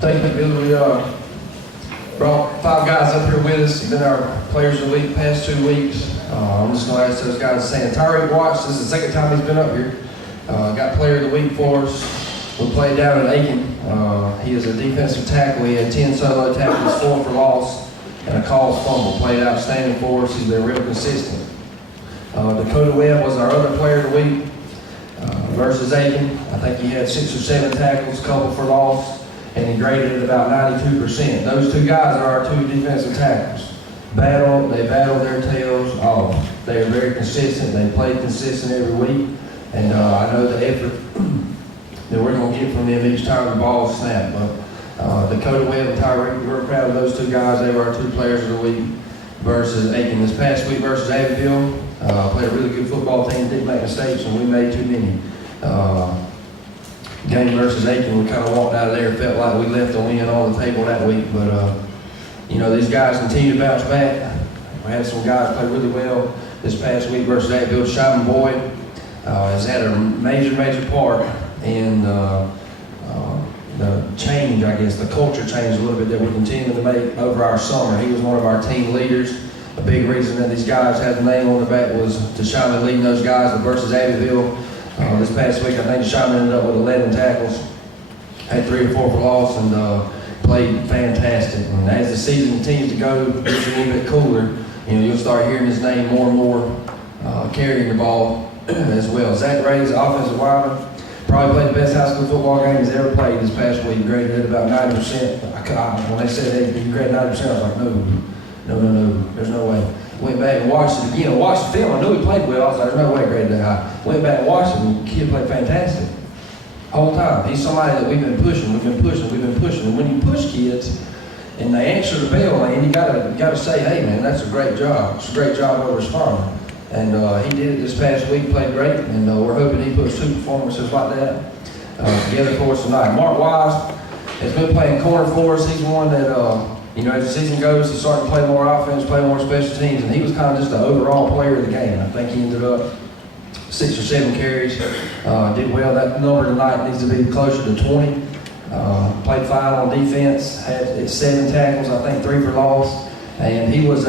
Thank you, Billy. We brought 5 guys up here with us. They've been our players of the week past 2 weeks. I'm just going to ask those guys to stand. Tyreek Watts, this is the second time he's been up here. Got player of the week for us. We played down at Aiken. He is a defensive tackle. He had 10 solo tackles, 4 for loss, and a caused fumble. Played outstanding for us. He's been real consistent. Dakota Webb was our other player of the week versus Aiken. I think he had 6 or 7 tackles, a couple for loss, and he graded at about 92%. Those 2 guys are our 2 defensive tackles. They battle their tails off. They are very consistent. They play consistent every week, and I know the effort that we're going to get from them each time the ball is snapped. But Dakota Webb and Tyreek, we're proud of those 2 guys. They were our 2 players of the week versus Aiken. This past week versus Abbeville, played a really good football team, didn't make mistakes, and we made too many. Game versus Aiken, we kind of walked out of there, felt like we left a win on the table that week, but you know, these guys continue to bounce back. We had some guys play really well this past week versus Abbeville. Shyman Boyd has had a major part in the change, I guess, the culture change a little bit that we continue to make over our summer. He was one of our team leaders. A big reason that these guys had the name on the back was to Shyman leading those guys versus Abbeville. This past week, I think Shyman ended up with 11 tackles, had 3 or 4 for loss, and played fantastic. And as the season continues to go, it's a little bit cooler. You know, you'll start hearing his name more and more carrying the ball as well. Zach Ray's offensive lineman, probably played the best high school football game he's ever played this past week. Graded at about 90%. When they said he graded 90%, I was like, no, there's no way. Went back and watched it again. Watched the film. I knew he played well. I was like, there's no way he graded that high. Went back and watched it, and the kid played fantastic. Whole time. He's somebody that we've been pushing. And when you push kids and they answer the bell, man, you gotta say, hey man, that's a great job. It's a great job of responding. And he did it this past week, played great, and we're hoping he puts 2 performances like that together for us tonight. Mark Wise has been playing corner for us. He's one that you know, as the season goes, he's starting to play more offense, play more special teams, and he was kind of just the overall player of the game. I think he ended up 6 or 7 carries, did well. That number tonight needs to be closer to 20. Played fine on defense, had 7 tackles, I think 3 for loss, and he was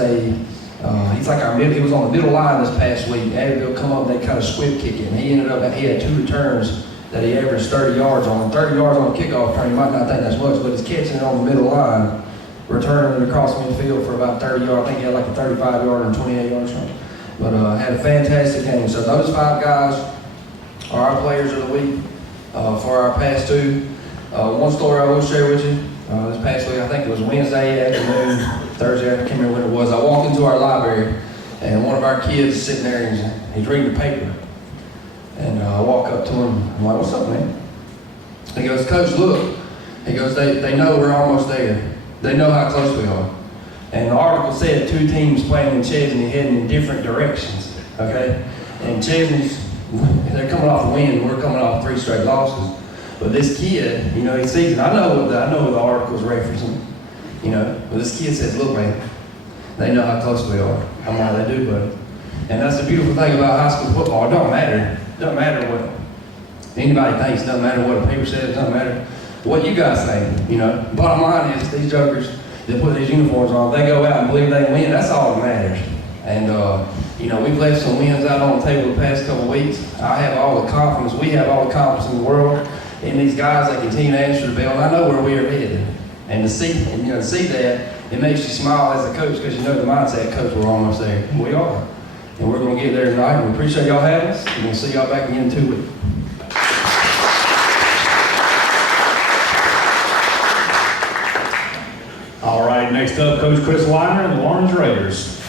he's like he was on the middle line this past week. Abbeville come up, they kind of squib kick it, and he had 2 returns that he averaged 30 yards on. 30 yards on a kickoff return, you might not think that's much, but he's catching it on the middle line, returning it across midfield for about 30 yards. I think he had like a 35-yard and 28-yard return. But had a fantastic game. So those 5 guys are our players of the week for our past 2. One story I will share with you. This past week, I think it was Wednesday afternoon, Thursday afternoon, I can't remember when it was. I walked into our library, and one of our kids is sitting there, and he's reading the paper. And I walk up to him. I'm like, what's up, man? He goes, Coach, look. He goes, they know we're almost there. They know how close we are. And the article said 2 teams playing in Chesney heading in different directions, okay? And Chesney's, they're coming off a win, and we're coming off 3 straight losses. But this kid, you know, he sees it. I know what the article's referencing, you know. But this kid says, look, man, they know how close we are. I'm like, they do, buddy. And that's the beautiful thing about high school football. It don't matter. It doesn't matter what anybody thinks. It doesn't matter what a paper says. It doesn't matter what you guys think, you know. Bottom line is, these jokers, they put these uniforms on, they go out and believe they win, that's all that matters. And, you know, we've left some wins out on the table the past couple of weeks. I have all the confidence, we have all the confidence in the world in these guys that continue to answer the bell, and I know where we are headed. And to see that, it makes you smile as a coach, because you know the mindset, coach, we're almost there. We are. And we're going to get there tonight. We appreciate y'all having us, and we'll see y'all back again in 2 weeks. All right, next up, Coach Chris Weiner and the Orange Raiders.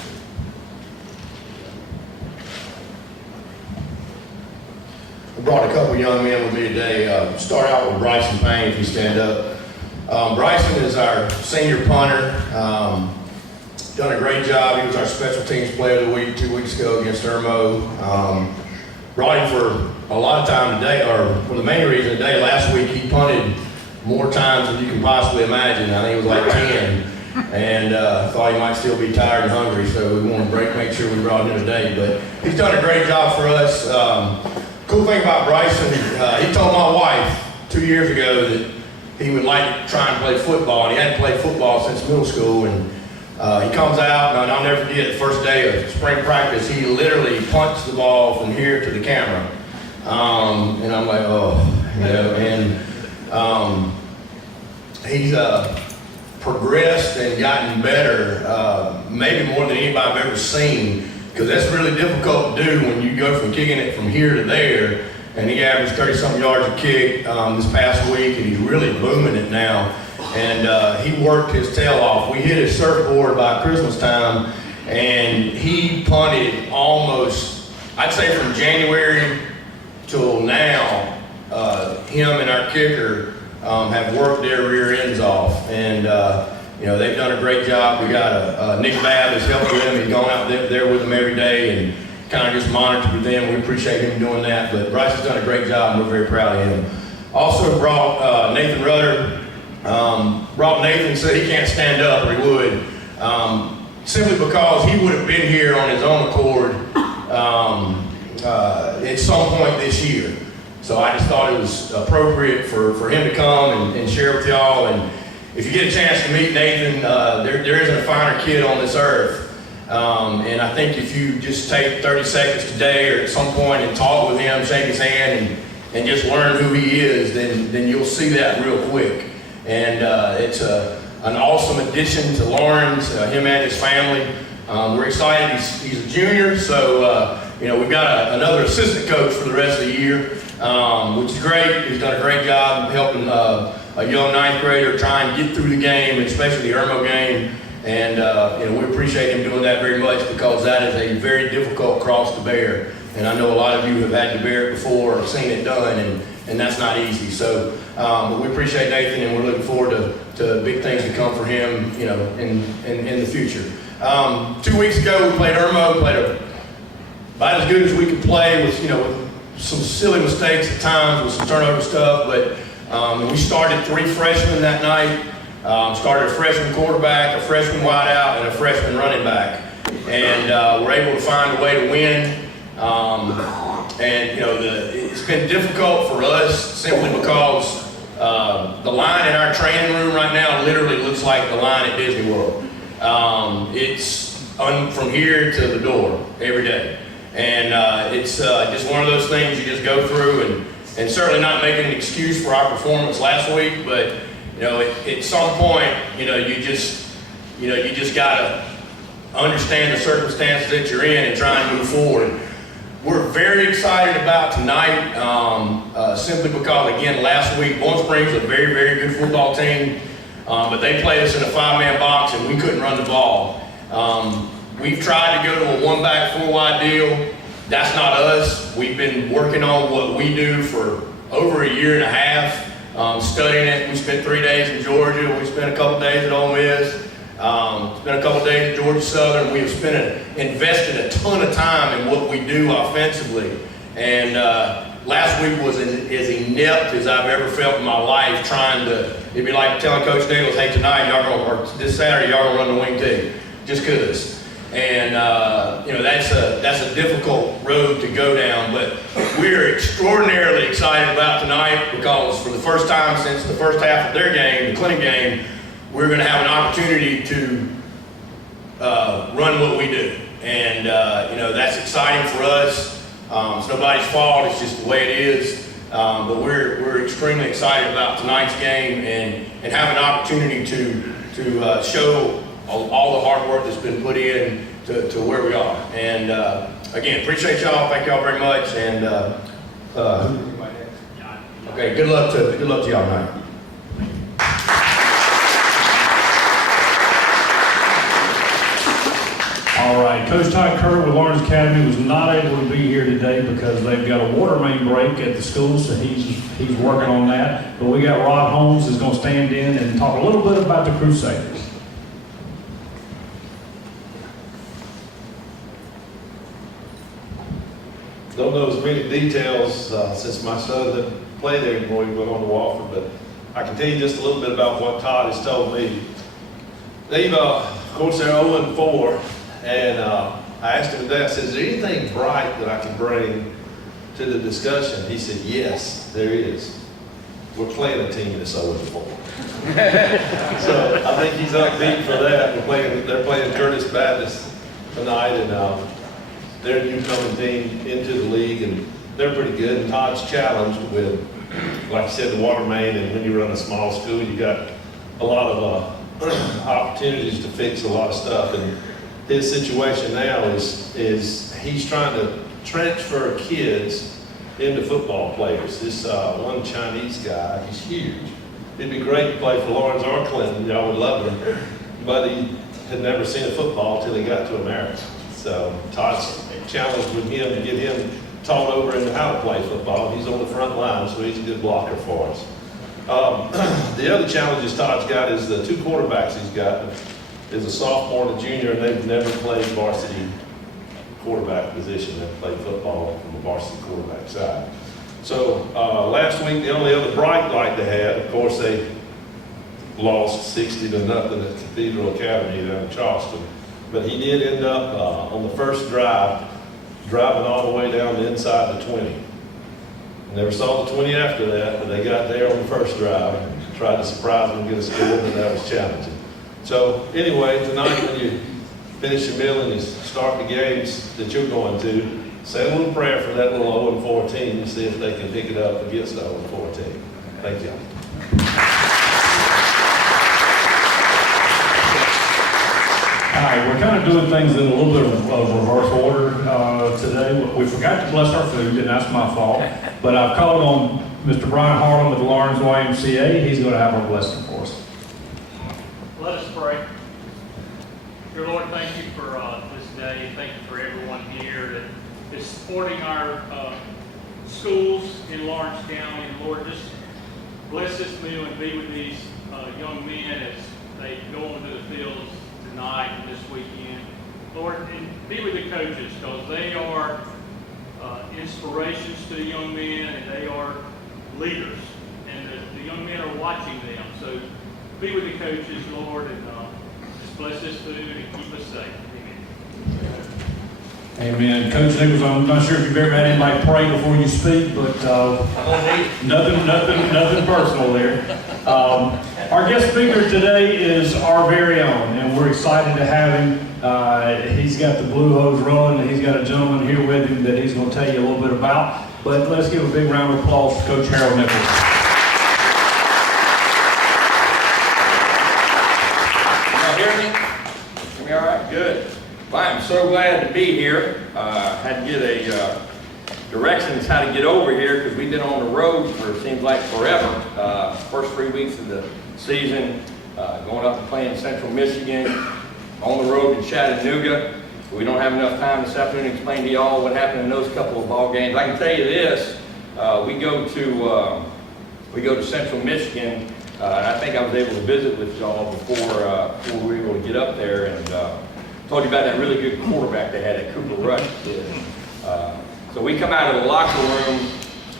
I brought a couple young men with me today. Start out with Bryson Payne, if you stand up. Bryson is our senior punter. Done a great job. He was our special teams player of the week 2 weeks ago against Irmo. Brought him for a lot of time today, or for the main reason today. Last week he punted more times than you can possibly imagine. I think it was like 10. And thought he might still be tired and hungry, so we wanted to make sure we brought him today. But he's done a great job for us. Cool thing about Bryson, he told my wife 2 years ago that he would like to try and play football, and he hadn't played football since middle school. And he comes out, and I'll never forget the first day of spring practice, he literally punched the ball from here to the camera. And I'm like, oh, you know, and he's progressed and gotten better, maybe more than anybody I've ever seen, because that's really difficult to do when you go from kicking it from here to there. And he averaged 30-something yards a kick this past week, and he's really booming it now. And he worked his tail off. We hit his surfboard by Christmas time, and he punted almost, I'd say from January till now, him and our kicker have worked their rear ends off. And you know, they've done a great job. We got Nick Babb has helped with him. He's gone out there with them every day and kind of just monitored with them. We appreciate him doing that. But Bryce has done a great job, and we're very proud of him. Also brought Nathan Rudder. Brought Nathan, said he can't stand up, or he would, simply because he would have been here on his own accord at some point this year. So I just thought it was appropriate for him to come and share with y'all. And if you get a chance to meet Nathan, there isn't a finer kid on this earth. And I think if you just take 30 seconds today or at some point and talk with him, shake his hand, and just learn who he is, then you'll see that real quick. And it's an awesome addition to Lawrence, him and his family. We're excited. He's a junior, so you know, we've got another assistant coach for the rest of the year, which is great. He's done a great job helping a young ninth grader try and get through the game, especially the Irmo game. And you know, we appreciate him doing that very much, because that is a very difficult cross to bear. And I know a lot of you have had to bear it before or seen it done, and that's not easy. So, but we appreciate Nathan, and we're looking forward to big things to come for him, you know, in the future. 2 weeks ago, we played Irmo, played about as good as we could play, with, you know, with some silly mistakes at times, with some turnover stuff. But we started 3 freshmen that night. Started a freshman quarterback, a freshman wideout, and a freshman running back. And we're able to find a way to win. And you know, it's been difficult for us simply because the line in our training room right now literally looks like the line at Disney World. It's from here to the door every day. And it's just one of those things you just go through, and certainly not making an excuse for our performance last week, but you know, at some point, you know, you just gotta understand the circumstances that you're in and try and move forward. We're very excited about tonight, simply because, again, last week, Bowling Springs was a very, very good football team, but they played us in a 5-man box, and we couldn't run the ball. We've tried to go to a 1-back, 4-wide deal. That's not us. We've been working on what we do for over a year and a half. Studying it. We spent 3 days in Georgia. We spent a couple days at Ole Miss. Spent a couple days at Georgia Southern. We have invested a ton of time in what we do offensively. And last week was as inept as I've ever felt in my life, it'd be like telling Coach Nichols, hey, tonight, or this Saturday, y'all gonna run the wing team. Just cause. And you know, that's a difficult road to go down, but we're extraordinarily excited about tonight, because for the first time since the first half of their game, the Clinton game, we're going to have an opportunity to run what we do. And you know, that's exciting for us. It's nobody's fault, it's just the way it is. But we're extremely excited about tonight's game and have an opportunity to show all the hard work that's been put in to where we are. And again, appreciate y'all. Thank y'all very much. And okay, good luck to y'all tonight. All right, Coach Todd Kirk with Lawrence Academy was not able to be here today because they've got a water main break at the school, so he's working on that. But we got Rod Holmes is going to stand in and talk a little bit about the Crusaders. Don't know as many details since my son didn't play there anymore. He went on to Wofford, but I can tell you just a little bit about what Todd has told me. They've, of course, they're 0-4, and I asked him today, I said, is there anything bright that I can bring to the discussion? He said, yes, there is. we're playing a team that's 0-4. So I think he's upbeat for that. They're playing Curtis Baptist tonight, and they're a new coming team into the league, and they're pretty good. And Todd's challenged with, like you said, the water main, and when you run a small school, you got a lot of opportunities to fix a lot of stuff. And his situation now is he's trying to transfer kids into football players. This one Chinese guy, he's huge. It'd be great to play for Lawrence or Clinton. Y'all would love him. But he had never seen a football till he got to America. So Todd's challenged with him to get him taught over into how to play football. He's on the front line, so he's a good blocker for us. The other challenges Todd's got is the two quarterbacks he's got. Is a sophomore and a junior, and they've never played varsity quarterback position. They've played football from the varsity quarterback side. So last week, the only other bright light they had, of course, they lost 60-0 at Cathedral Academy down in Charleston. But he did end up on the first drive, driving all the way down the inside the 20. Never saw the 20 after that, but they got there on the first drive and tried to surprise them and get a score, and that was challenging. So anyway, tonight when you finish your meal and you start the games that you're going to, say a little prayer for that little 0-4 team and see if they can pick it up against the 0-4 team. Thank you. All right, we're kind of doing things in a little bit of reverse order today. We forgot to bless our food, and that's my fault. But I've called on Mr. Brian Harlan with the Lawrence YMCA. He's going to have our blessing for us. Let us pray. Dear Lord, thank you for this day. Thank you for everyone here that is supporting our schools in Lawrence County. And Lord, just bless this meal and be with these young men as they go onto the fields tonight and this weekend. Lord, and be with the coaches, because they are inspirations to the young men, and they are leaders. And the young men are watching them. So be with the coaches, Lord, and just bless this food and keep us safe. Amen. Amen. Coach Nichols, I'm not sure if you've ever had anybody pray before you speak, but nothing personal there. Our guest speaker today is our very own, and we're excited to have him. He's got the Blue Hose Run, and he's got a gentleman here with him that he's going to tell you a little bit about. But let's give a big round of applause to Coach Harold Nichols. All right, good. Well, I'm so glad to be here. Had to get a directions how to get over here because we've been on the road for it seems like forever. First 3 weeks of the season, going up and playing Central Michigan, on the road to Chattanooga. We don't have enough time this afternoon to explain to y'all what happened in those couple of ball games. I can tell you this: we go to Central Michigan. And I think I was able to visit with y'all before we were able to get up there, and told you about that really good quarterback they had at Cooper Rush kid. So we come out of the locker room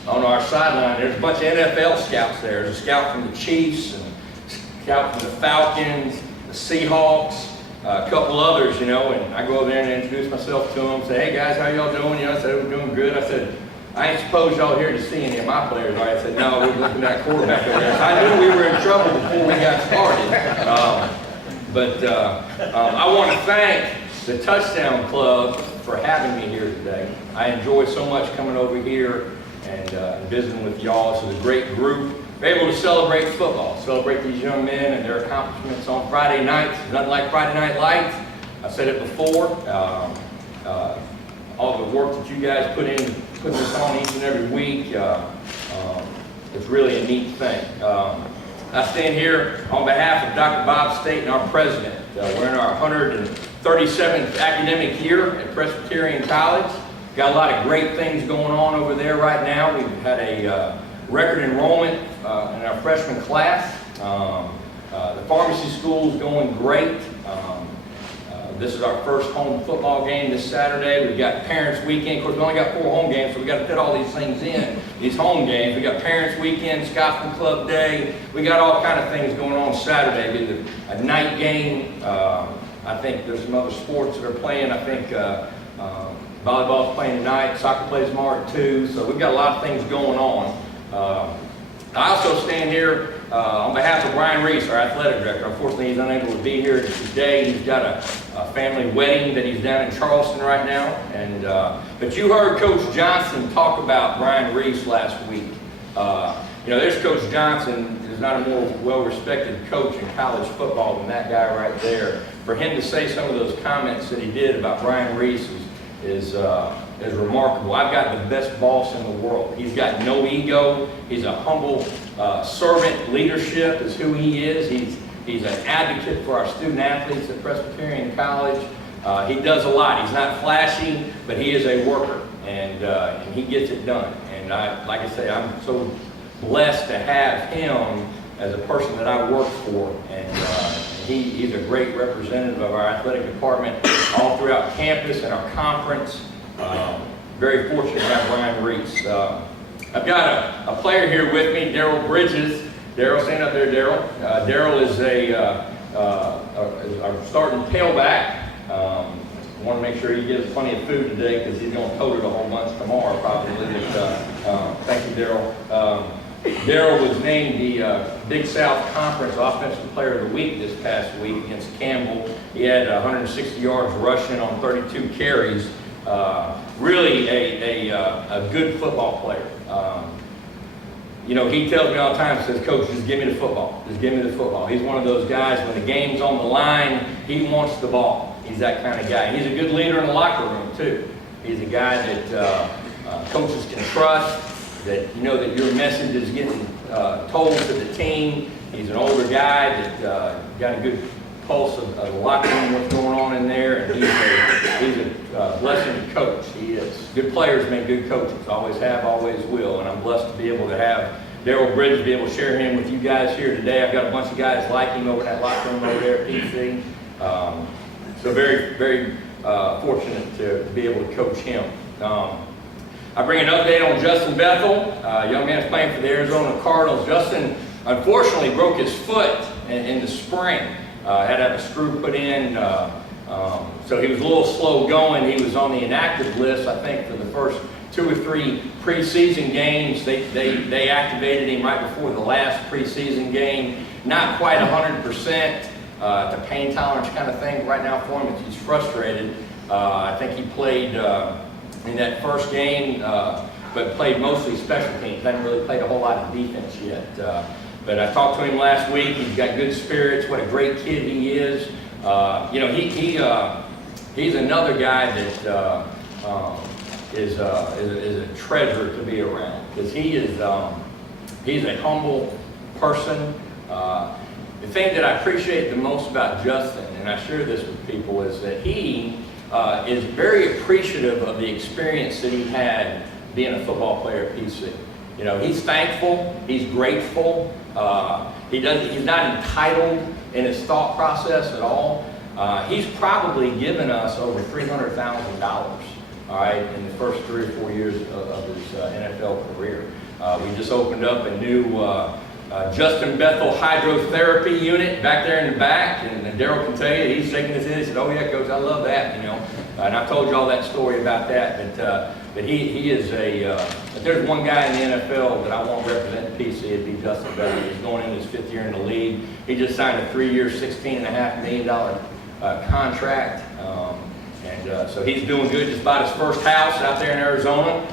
on our sideline. There's a bunch of NFL scouts there. There's a scout from the Chiefs, and a scout from the Falcons, the Seahawks, a couple others, you know. And I go over there and introduce myself to them. Say, hey guys, how y'all doing? You know, I said, we're doing good. I said, I ain't suppose y'all here to see any of my players, right? I said, no, we're looking at that quarterback over there. So I knew we were in trouble before we got started. I want to thank the Touchdown Club for having me here today. I enjoy so much coming over here and visiting with y'all. This is a great group. We're able to celebrate football, celebrate these young men and their accomplishments on Friday nights. Nothing like Friday Night Lights. I said it before. All the work that you guys put this on each and every week, it's really a neat thing. I stand here on behalf of Dr. Bob Staten, our president. We're in our 137th academic year at Presbyterian College. Got a lot of great things going on over there right now. We've had a record enrollment in our freshman class. The pharmacy school is going great. This is our first home football game this Saturday. We've got Parents Weekend. Of course, we only got 4 home games, so we've got to fit all these things in, these home games. We got Parents Weekend, Scotsman Club Day. We got all kind of things going on Saturday. We have a night game. I think there's some other sports that are playing. I think volleyball's playing tonight. Soccer plays tomorrow at 2. So we've got a lot of things going on. I also stand here on behalf of Brian Reese, our athletic director. Unfortunately, he's unable to be here today. He's got a family wedding that he's down in Charleston right now. And but you heard Coach Johnson talk about Brian Reese last week. There's Coach Johnson. There's not a more well-respected coach in college football than that guy right there. For him to say some of those comments that he did about Brian Reese is remarkable. I've got the best boss in the world. He's got no ego. He's a humble servant. Leadership is who he is. He's an advocate for our student athletes at Presbyterian College. He does a lot. He's not flashy, but he is a worker, and he gets it done. And like I say, I'm so blessed to have him as a person that I work for, and he's a great representative of our athletic department all throughout campus and our conference. Very fortunate to have Brian Reese. I've got a player here with me, Daryl Bridges. Daryl, stand up there, Daryl. Daryl is our starting tailback. I want to make sure he gets plenty of food today because he's going to tote it a whole bunch tomorrow probably. Thank you, Daryl. Daryl was named the Big South Conference Offensive Player of the Week this past week against Campbell. He had 160 yards rushing on 32 carries. Really a good football player. He tells me all the time, he says, Coach, just give me the football. Just give me the football. He's one of those guys, when the game's on the line, he wants the ball. He's that kind of guy. He's a good leader in the locker room, too. He's a guy that coaches can trust, that that your message is getting told to the team. He's an older guy that got a good pulse of the locker room, what's going on in there, and he's a blessing to coach. He is. Good players make good coaches. Always have, always will, and I'm blessed to be able to have Daryl Bridges, be able to share him with you guys here today. I've got a bunch of guys like him over in that locker room over there at PC. So very, very fortunate to be able to coach him. I bring an update on Justin Bethel. Young man's playing for the Arizona Cardinals. Justin unfortunately broke his foot in the spring. Had to have a screw put in, so he was a little slow going. He was on the inactive list, I think, for the first 2 or 3 preseason games. They activated him right before the last preseason game. Not quite 100%. It's a pain tolerance kind of thing right now for him. He's frustrated. I think he played in that first game, but played mostly special teams. Hadn't really played a whole lot of defense yet. But I talked to him last week. He's got good spirits. What a great kid he is. He's another guy that is a treasure to be around, because he's a humble person. The thing that I appreciate the most about Justin, and I share this with people, is that he is very appreciative of the experience that he had being a football player at PC. He's thankful, he's grateful. He's not entitled in his thought process at all. He's probably given us over $300,000, all right, in the first 3 or 4 years of his NFL career. We just opened up a new Justin Bethel hydrotherapy unit back there in the back, and Daryl can tell you, he's shaking his head. He said, "Oh yeah, Coach, I love that." And I've told you all that story about that. But he is if there's one guy in the NFL that I want to represent PC, it'd be Justin Bethel. He's going in his 5th year in the league. He just signed a 3-year, $16.5 million contract. So he's doing good. Just bought his first house out there in Arizona.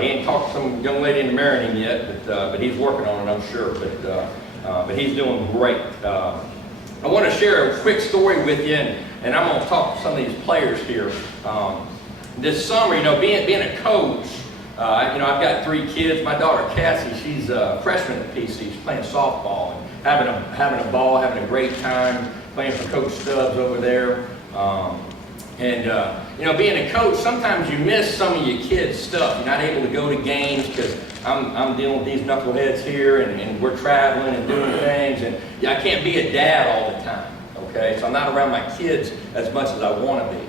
He ain't talked to some young lady into marrying him yet, but he's working on it, I'm sure. But he's doing great. I want to share a quick story with you, and I'm going to talk to some of these players here. This summer, being a coach, I've got 3 kids. My daughter Cassie, she's a freshman at PC. She's playing softball and having a ball, having a great time, playing for Coach Stubbs over there. Being a coach, sometimes you miss some of your kids' stuff. You're not able to go to games because I'm dealing with these knuckleheads here, and we're traveling and doing things, and I can't be a dad all the time, okay? So I'm not around my kids as much as I want to be.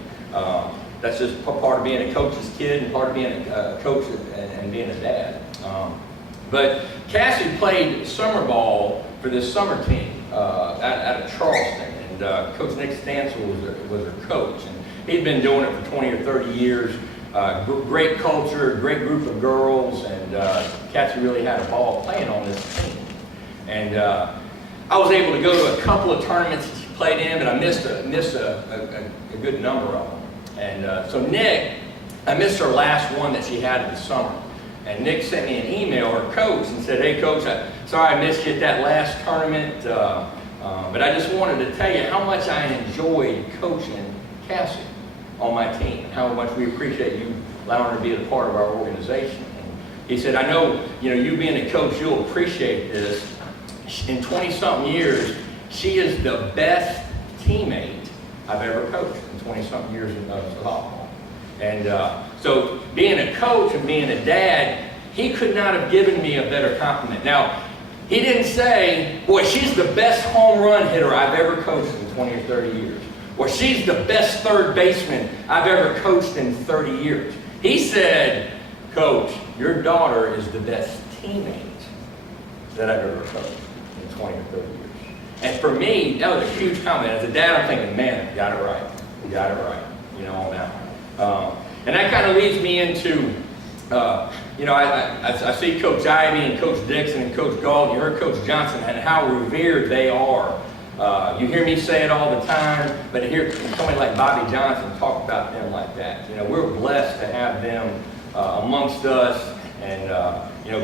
That's just part of being a coach's kid and part of being a coach and being a dad. But Cassie played summer ball for this summer team out of Charleston, and Coach Nick Stansel was her coach. And he'd been doing it for 20 or 30 years. Great culture, great group of girls, and Cassie really had a ball playing on this team. And I was able to go to a couple of tournaments that she played in, but I missed a good number of them. And so Nick, I missed her last one that she had in the summer. And Nick sent me an email, her coach, and said, "Hey coach, sorry I missed you at that last tournament, but I just wanted to tell you how much I enjoyed coaching Cassie on my team, and how much we appreciate you allowing her to be a part of our organization." And he said, "I know, you being a coach, you'll appreciate this. In 20-something years, she is the best teammate I've ever coached in 20-something years of softball." And so being a coach and being a dad, he could not have given me a better compliment. Now, he didn't say, "Boy, she's the best home run hitter I've ever coached in 20 or 30 years. Or she's the best third baseman I've ever coached in 30 years. He said, "Coach, your daughter is the best teammate that I've ever coached in 20 or 30 years." And for me, that was a huge compliment. As a dad, I'm thinking, man, you got it right. You got it right, on that one. And that kind of leads me into, I see Coach Ivy and Coach Dixon and Coach Galt. You heard Coach Johnson and how revered they are. You hear me say it all the time, but to hear somebody like Bobby Johnson talk about them like that. We're blessed to have them amongst us. And,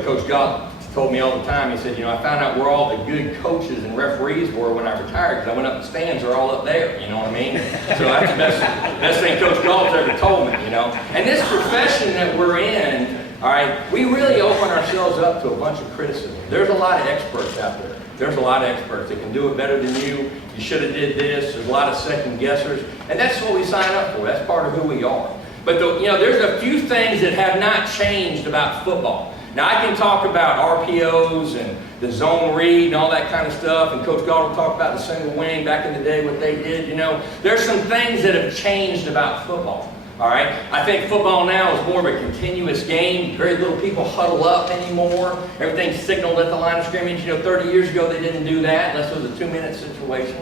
Coach Galt told me all the time, he said, I found out where all the good coaches and referees were when I retired, because I went up the stands, they're all up there, you know what I mean? So that's the best thing Coach Galt's ever told me, And this profession that we're in, all right, we really open ourselves up to a bunch of criticism. There's a lot of experts out there. There's a lot of experts that can do it better than you. You should have did this. There's a lot of second guessers, and that's what we sign up for. That's part of who we are. But there's a few things that have not changed about football. Now, I can talk about RPOs and the zone read and all that kind of stuff, and Coach Galt will talk about the single wing back in the day, what they did. There's some things that have changed about football, all right? I think football now is more of a continuous game. Very little people huddle up anymore. Everything's signaled at the line of scrimmage. 30 years ago, they didn't do that unless it was a 2-minute situation.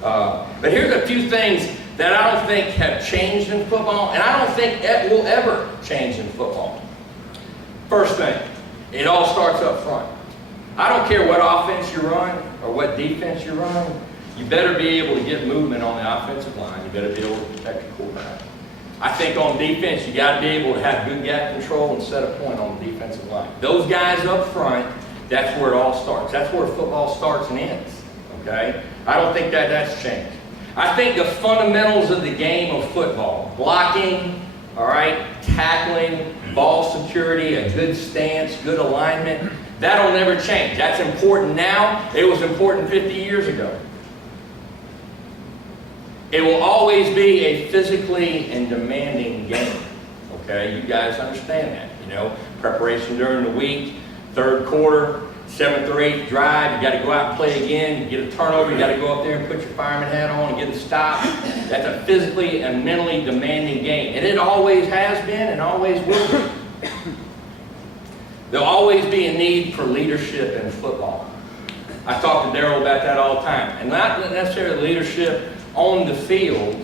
But here's a few things that I don't think have changed in football, and I don't think it will ever change in football. First thing, it all starts up front. I don't care what offense you run or what defense you run, you better be able to get movement on the offensive line. You better be able to protect your quarterback. I think on defense, you got to be able to have good gap control and set a point on the defensive line. Those guys up front, that's where it all starts. That's where football starts and ends, okay? I don't think that's changed. I think the fundamentals of the game of football, blocking, all right, tackling, ball security, a good stance, good alignment, that'll never change. That's important now. It was important 50 years ago. It will always be a physically and demanding game. Okay, you guys understand that. Preparation during the week, third quarter, 7th or 8th drive, you got to go out and play again. You get a turnover, you got to go up there and put your fireman hat on and get a stop. That's a physically and mentally demanding game. And it always has been and always will be. There'll always be a need for leadership in football. I talk to Daryl about that all the time. And not necessarily leadership on the field,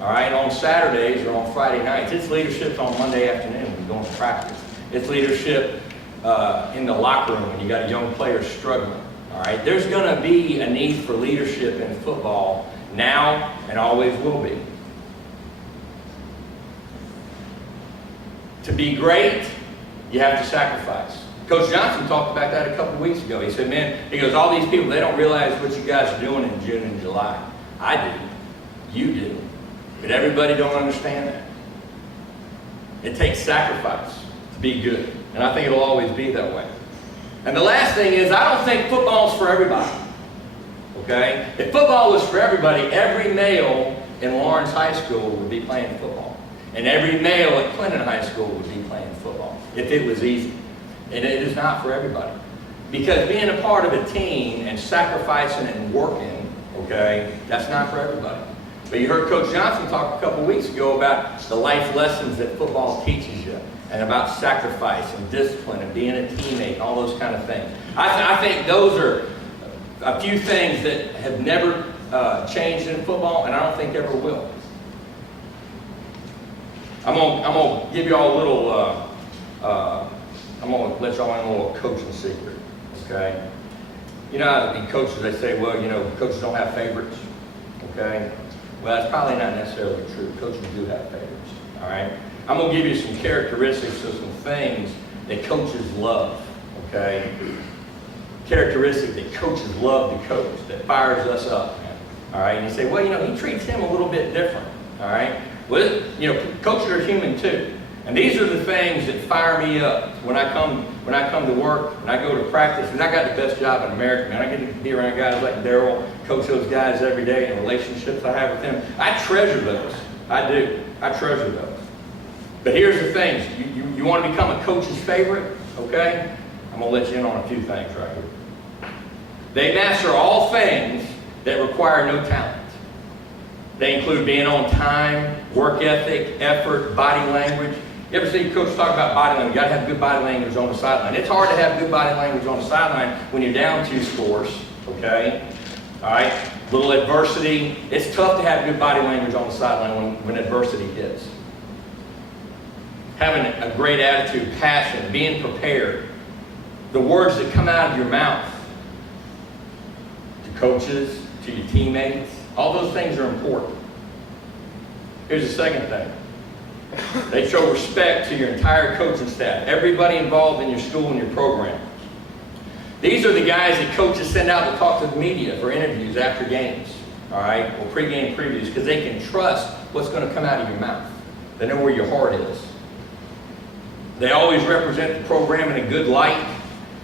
all right, on Saturdays or on Friday nights. It's leadership on Monday afternoon when you're going to practice. It's leadership in the locker room when you got a young player struggling. All right, there's going to be a need for leadership in football now and always will be. To be great, you have to sacrifice. Coach Johnson talked about that a couple of weeks ago. He said, man, he goes, all these people, they don't realize what you guys are doing in June and July. I do. You do. But everybody don't understand that. It takes sacrifice to be good. And I think it'll always be that way. And the last thing is, I don't think football's for everybody. Okay? If football was for everybody, every male in Lawrence High School would be playing football. And every male at Clinton High School would be playing football, if it was easy. And it is not for everybody. Because being a part of a team and sacrificing and working, okay, that's not for everybody. But you heard Coach Johnson talk a couple weeks ago about the life lessons that football teaches you, and about sacrifice and discipline and being a teammate and all those kind of things. I think those are a few things that have never changed in football, and I don't think ever will. I'm gonna give you all a little, I'm gonna let y'all in a little coaching secret, okay? You know, in coaches, they say, well, you know, coaches don't have favorites, okay? Well, that's probably not necessarily true. Coaches do have favorites, all right? I'm going to give you some characteristics of some things that coaches love, okay? Characteristic that coaches love to coach, that fires us up, all right? And you say, well, you know, he treats him a little bit different, all right? Well, you know, coaches are human too. And these are the things that fire me up when I come to work, when I go to practice. And I got the best job in America, man. I get to be around guys like Daryl, coach those guys every day, and the relationships I have with them. I treasure those. I do. I treasure those. But here's the things. You want to become a coach's favorite, okay? I'm going to let you in on a few things right here. They master all things that require no talent. They include being on time, work ethic, effort, body language. You ever see coaches talk about body language? You got to have good body language on the sideline. It's hard to have good body language on the sideline when you're down 2 scores, okay? All right? Little adversity. It's tough to have good body language on the sideline when adversity hits. Having a great attitude, passion, being prepared. The words that come out of your mouth to coaches, to your teammates, all those things are important. Here's the second thing. They show respect to your entire coaching staff, everybody involved in your school and your program. These are the guys that coaches send out to talk to the media for interviews after games, all right, or pregame previews, because they can trust what's going to come out of your mouth. They know where your heart is. They always represent the program in a good light.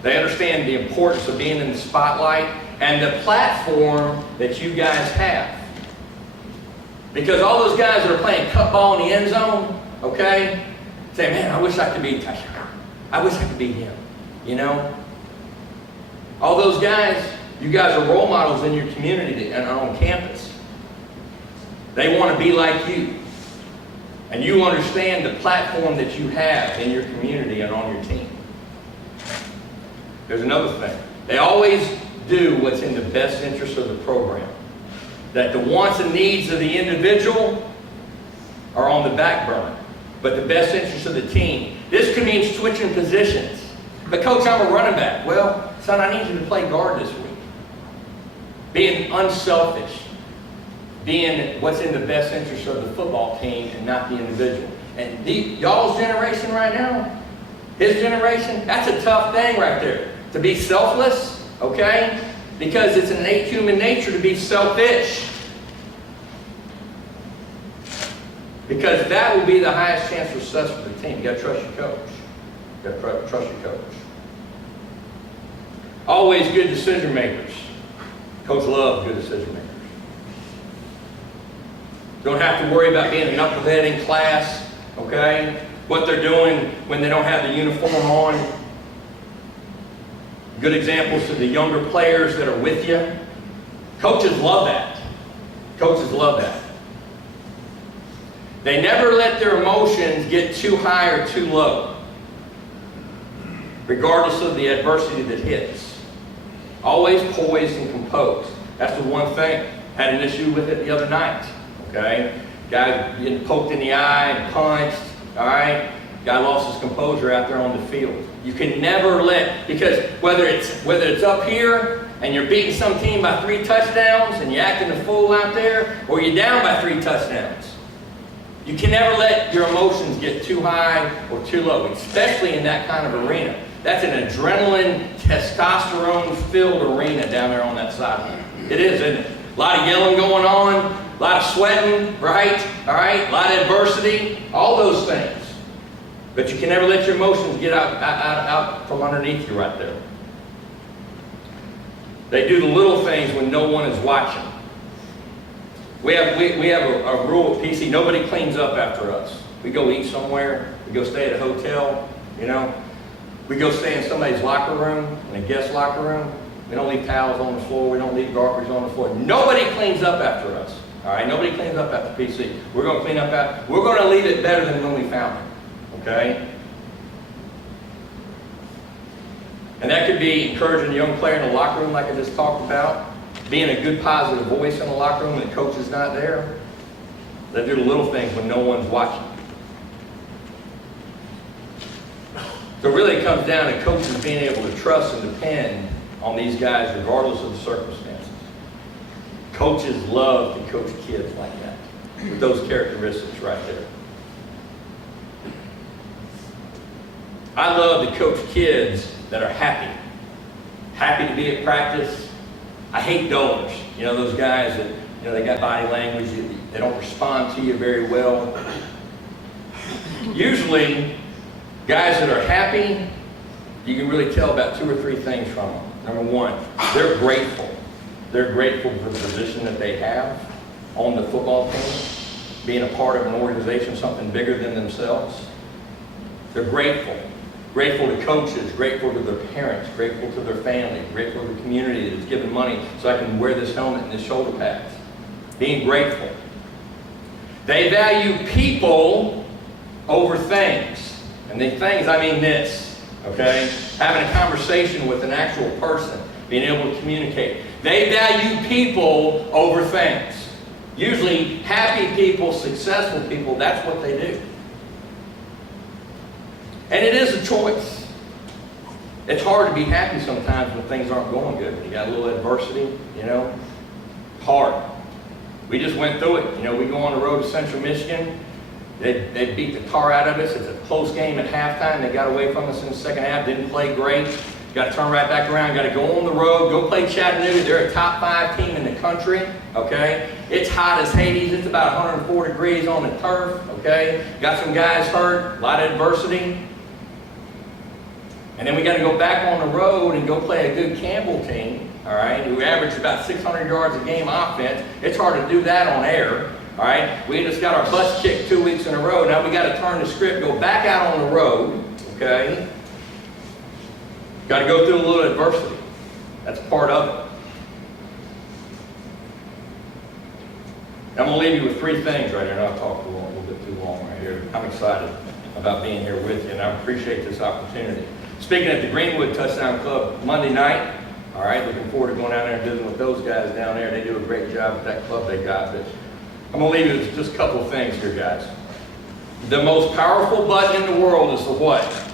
They understand the importance of being in the spotlight and the platform that you guys have. Because all those guys that are playing cut ball in the end zone, okay, say, man, I wish I could be Tyson. I wish I could be him, you know? All those guys, you guys are role models in your community and on campus. They want to be like you. And you understand the platform that you have in your community and on your team. There's another thing. They always do what's in the best interest of the program. That the wants and needs of the individual are on the back burner, but the best interest of the team. This could mean switching positions. But coach, I'm a running back. Well, son, I need you to play guard this week. Being unselfish. Being what's in the best interest of the football team and not the individual. And y'all's generation right now, his generation, that's a tough thing right there. To be selfless, okay? Because it's innate human nature to be selfish. Because that will be the highest chance for success for the team. You got to trust your coach. You got to trust your coach. Always good decision makers. Coach loves good decision makers. Don't have to worry about being a knucklehead in class, okay? What they're doing when they don't have the uniform on. Good examples to the younger players that are with you. Coaches love that. Coaches love that. They never let their emotions get too high or too low, regardless of the adversity that hits. Always poised and composed. That's the one thing. Had an issue with it the other night. Okay? Guy getting poked in the eye and punched. All right? Guy lost his composure out there on the field. You can never let, because whether it's up here and you're beating some team by 3 touchdowns and you're acting a fool out there, or you're down by 3 touchdowns. You can never let your emotions get too high or too low, especially in that kind of arena. That's an adrenaline, testosterone-filled arena down there on that sideline. It is, isn't it? A lot of yelling going on, a lot of sweating, right? All right? A lot of adversity, all those things. But you can never let your emotions get out from underneath you right there. They do the little things when no one is watching. We have a rule at PC, nobody cleans up after us. We go eat somewhere, we go stay at a hotel, you know. We go stay in somebody's locker room, in a guest locker room. We don't leave towels on the floor, we don't leave garbage on the floor. Nobody cleans up after us. All right, nobody cleans up after PC. We're going to clean up after, we're going to leave it better than when we found it. Okay? And that could be encouraging a young player in the locker room like I just talked about. Being a good positive voice in the locker room when the coach is not there. They do the little things when no one's watching. So really it comes down to coaches being able to trust and depend on these guys regardless of the circumstances. Coaches love to coach kids like that, with those characteristics right there. I love to coach kids that are happy. Happy to be at practice. I hate dullers. You know, those guys that, you know, they got body language, they don't respond to you very well. Usually, guys that are happy, you can really tell about 2 or 3 things from them. Number one, they're grateful. They're grateful for the position that they have on the football team, being a part of an organization, something bigger than themselves. They're grateful. Grateful to coaches, grateful to their parents, grateful to their family, grateful to the community that's given money so I can wear this helmet and this shoulder pads. Being grateful. They value people over things. And the things, I mean this, okay? Having a conversation with an actual person, being able to communicate. They value people over things. Usually happy people, successful people, that's what they do. And it is a choice. It's hard to be happy sometimes when things aren't going good. When you got a little adversity, you know, hard. We just went through it. You know, we go on the road to Central Michigan. They beat the tar out of us. It's a close game at halftime. They got away from us in the second half. Didn't play great. Got to turn right back around. Got to go on the road. Go play Chattanooga. They're a top 5 team in the country. Okay? It's hot as Hades. It's about 104 degrees on the turf. Okay? Got some guys hurt. A lot of adversity. And then we got to go back on the road and go play a good Campbell team, all right, who averaged about 600 yards a game offense. It's hard to do that on air, all right. We just got our butts kicked 2 weeks in a row. Now we got to turn the script, go back out on the road, okay. Got to go through a little adversity. That's part of it. I'm going to leave you with 3 things right here, and I'll talk a little bit too long right here. I'm excited about being here with you, and I appreciate this opportunity. Speaking at the Greenwood Touchdown Club Monday night, all right, looking forward to going down there and visiting with those guys down there. They do a great job with that club they got. But I'm going to leave you with just a couple of things here, guys. The most powerful button in the world is the what?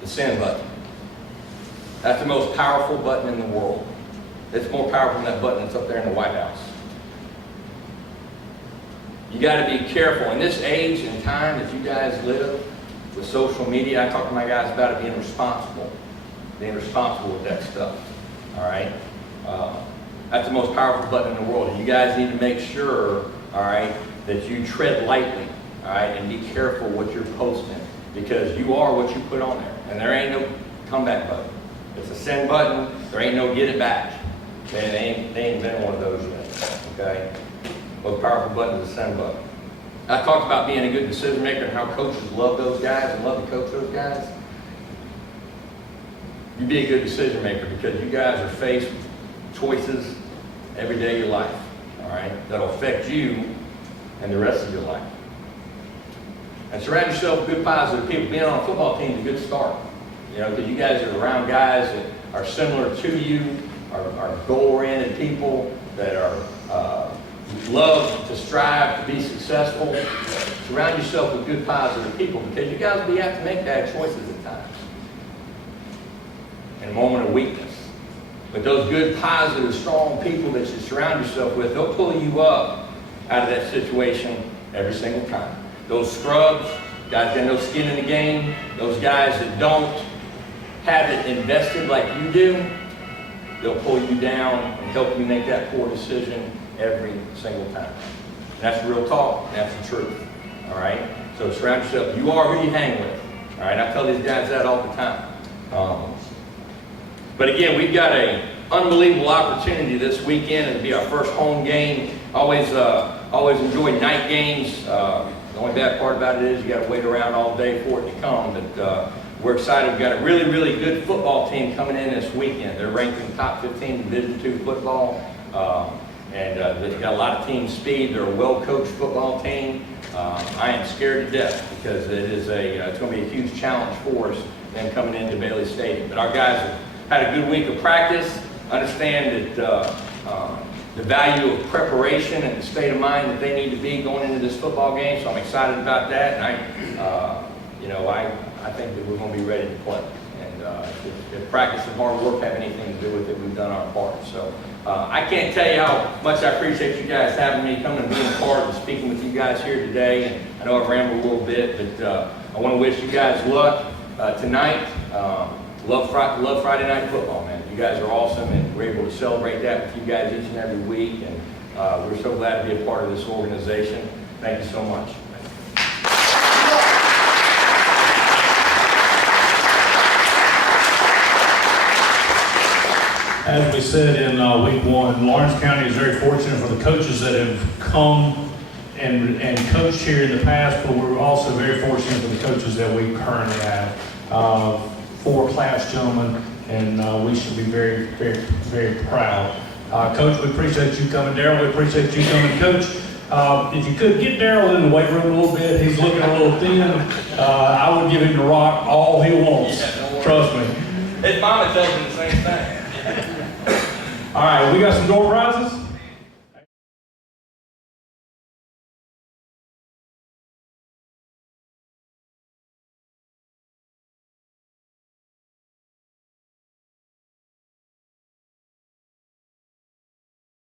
The send button. That's the most powerful button in the world. It's more powerful than that button that's up there in the White House. You got to be careful. In this age and time that you guys live, with social media, I talk to my guys about it being responsible with that stuff, all right? That's the most powerful button in the world. And you guys need to make sure, all right, that you tread lightly, all right, and be careful what you're posting, because you are what you put on there. And there ain't no comeback button. It's a send button. There ain't no get it back. Man, they ain't been one of those yet, okay? Most powerful button is the send button. I talked about being a good decision maker and how coaches love those guys and love to coach those guys. You be a good decision maker because you guys are faced with choices every day of your life, all right, that'll affect you and the rest of your life. And surround yourself with good, positive people. Being on a football team is a good start, you know, because you guys are around guys that are similar to you, are goal-oriented people that are love to strive to be successful. Surround yourself with good, positive people because you guys will have to make bad choices at times. In a moment of weakness. But those good, positive, strong people that you surround yourself with, they'll pull you up out of that situation every single time. Those scrubs, guys got no skin in the game, those guys that don't have it invested like you do, they'll pull you down and help you make that poor decision every single time. And that's real talk, and that's the truth. All right? So surround yourself. You are who you hang with. All right? I tell these guys that all the time. But again, we've got an unbelievable opportunity this weekend. It'll be our first home game. Always enjoy night games. The only bad part about it is you got to wait around all day for it to come. But we're excited. We've got a really, really good football team coming in this weekend. They're ranked in the top 15 in Division II football. And they've got a lot of team speed. They're a well-coached football team. I am scared to death because it's going to be a huge challenge for us, them coming into Bailey Stadium. But our guys have had a good week of practice, understand that the value of preparation and the state of mind that they need to be going into this football game. So I'm excited about that. And I think that we're going to be ready to play. And if practice and hard work have anything to do with it, we've done our part. So I can't tell you how much I appreciate you guys having me, coming and being a part and speaking with you guys here today. And I know I've rambled a little bit, but I want to wish you guys luck tonight. Love Friday night football, man. You guys are awesome, and we're able to celebrate that with you guys each and every week. And we're so glad to be a part of this organization. Thank you so much. As we said in week one, Lawrence County is very fortunate for the coaches that have come and coached here in the past, but we're also very fortunate for the coaches that we currently have. 4 class gentlemen, and we should be very, very, very proud. Coach, we appreciate you coming. Darryl, we appreciate you coming. Coach, if you could get Darryl in the weight room a little bit, he's looking a little thin. I would give him the rock all he wants. Trust me. His mama tells him the same thing. All right, we got some door prizes.